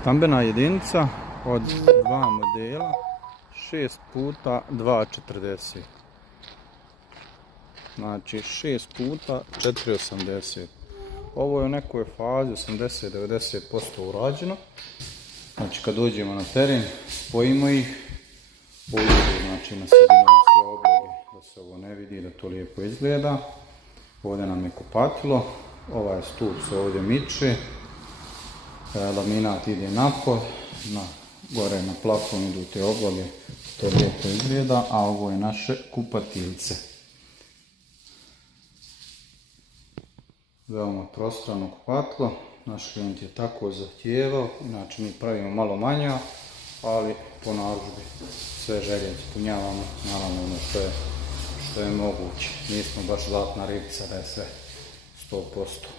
Stambena jedinica od dva modela 6 puta 2,40. Znači 6 puta 4,80. Ovo je u nekoj fazi 80-90% urađeno. Znači kad dođemo na teren, spojimo ih. Ovdje znači na sredinu sve obloge, da se ovo ne vidi, da to lijepo izgleda. Ovdje nam je kupatilo. Ovaj stup se ovdje miče. Laminat ide napod, gore na plafon idu te obloge, to lijepo izgleda, a ovo je naše kupatilce. Veoma prostrano kupatilo, naš klijent je tako zahtijevao, inače mi pravimo malo manja, ali po narudžbi sve želje ispunjavamo, naravno ono što je moguće. Nismo baš zlatna ribica da je sve 100%.